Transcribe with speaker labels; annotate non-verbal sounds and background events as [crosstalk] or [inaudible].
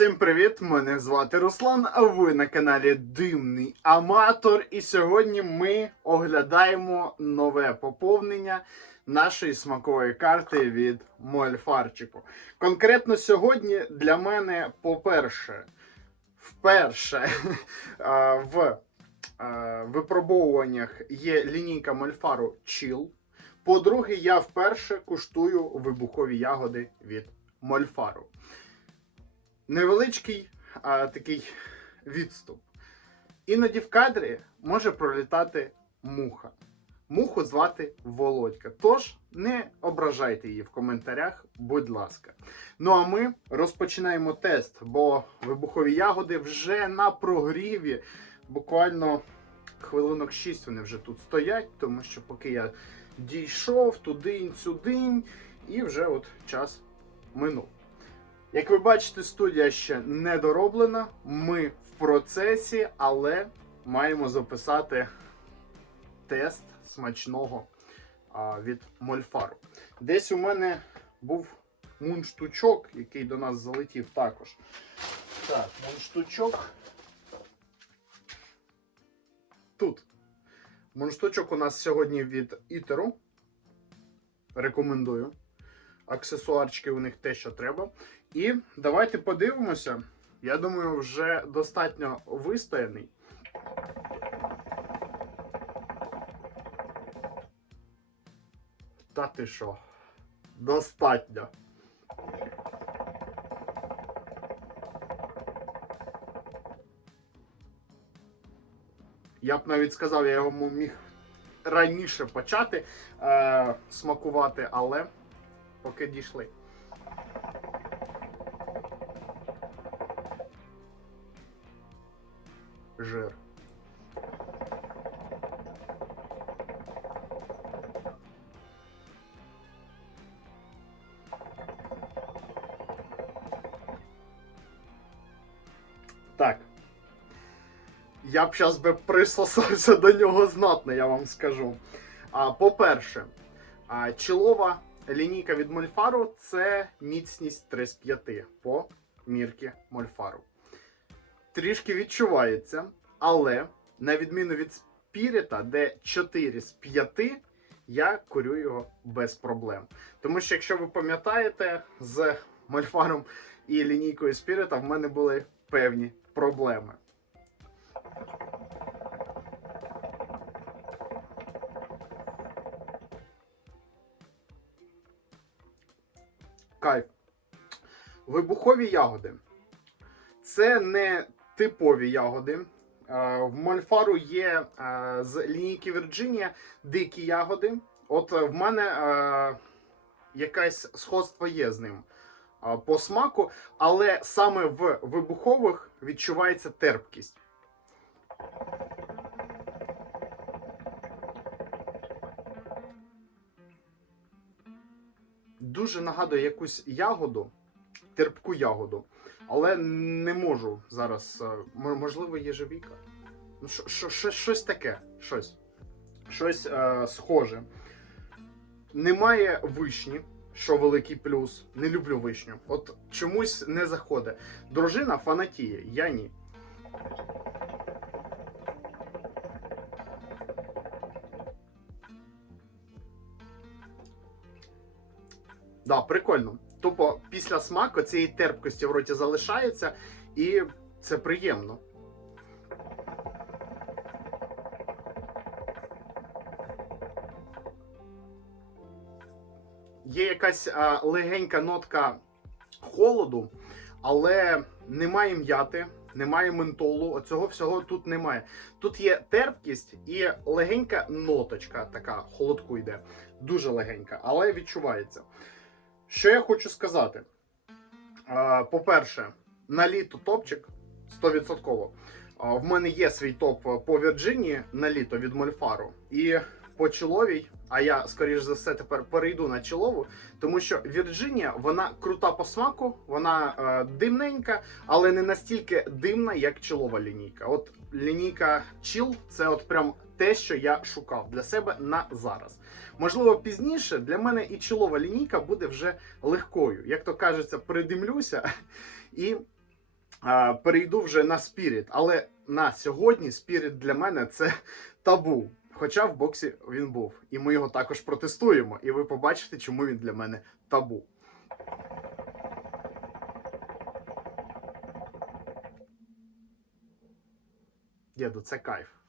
Speaker 1: Всім привіт! Мене звати Руслан, а ви на каналі Димний Аматор. І сьогодні ми оглядаємо нове поповнення нашої смакової карти від Мольфарчику. Конкретно сьогодні для мене, по-перше, вперше [laughs] в випробовуваннях є лінійка Мольфару Chill. По-друге, я вперше куштую вибухові ягоди від Мольфару. Невеличкий а, такий відступ. Іноді в кадрі може пролітати муха. Муху звати Володька. Тож не ображайте її в коментарях, будь ласка. Ну а ми розпочинаємо тест, бо вибухові ягоди вже на прогріві. Буквально хвилинок 6 вони вже тут стоять, тому що поки я дійшов туди-сюди, і вже от час минув. Як ви бачите, студія ще не дороблена. Ми в процесі, але маємо записати тест смачного а, від Мольфару. Десь у мене був мундштучок, який до нас залетів також. Так, мундштучок. Тут. Мундштучок у нас сьогодні від Ітеру. Рекомендую. Аксесуарчики у них те, що треба. І давайте подивимося. Я думаю, вже достатньо вистояний. Та ти що? Достатньо. Я б навіть сказав, я його міг раніше почати е, смакувати, але поки дійшли. Жир. Так. Я б зараз би присосався до нього знатно, я вам скажу. А, по-перше, чолова лінійка від Мольфару це міцність 3 з 5 по мірки Мольфару трішки відчувається, але на відміну від Спіріта, де 4 з 5, я курю його без проблем. Тому що, якщо ви пам'ятаєте, з Мольфаром і лінійкою Спіріта в мене були певні проблеми. Кайф. Вибухові ягоди. Це не типові ягоди. Е, В Мольфару є е, з лінійки Вірджинія дикі ягоди. От в мене е, якесь сходство є з ним е, по смаку, але саме в вибухових відчувається терпкість. Дуже нагадує якусь ягоду, терпку ягоду. Але не можу зараз. е, Можливо, єжевіка. Ну, що- що- що- щось таке. Щось. Щось е, схоже. Немає вишні, що великий плюс. Не люблю вишню. От чомусь не заходить. Дружина фанатіє, я ні. Да, прикольно. Тупо після смаку цієї терпкості в роті залишається, і це приємно. Є якась а, легенька нотка холоду, але немає м'яти, немає ментолу. Оцього всього тут немає. Тут є терпкість і легенька ноточка, така холодку йде. Дуже легенька, але відчувається. Що я хочу сказати? По-перше, на літо топчик 100%. В мене є свій топ по Вірджинії на літо від Мольфару. І по чоловій, а я, скоріш за все, тепер перейду на чолову, тому що Вірджинія вона крута по смаку, вона е, димненька, але не настільки димна, як чолова лінійка. От лінійка Chill це от прям те, що я шукав для себе на зараз. Можливо, пізніше для мене і чолова лінійка буде вже легкою. Як то кажеться, придимлюся і а, перейду вже на спіріт. Але на сьогодні спіріт для мене це табу. Хоча в боксі він був. І ми його також протестуємо. І ви побачите, чому він для мене табу. Діду, це кайф.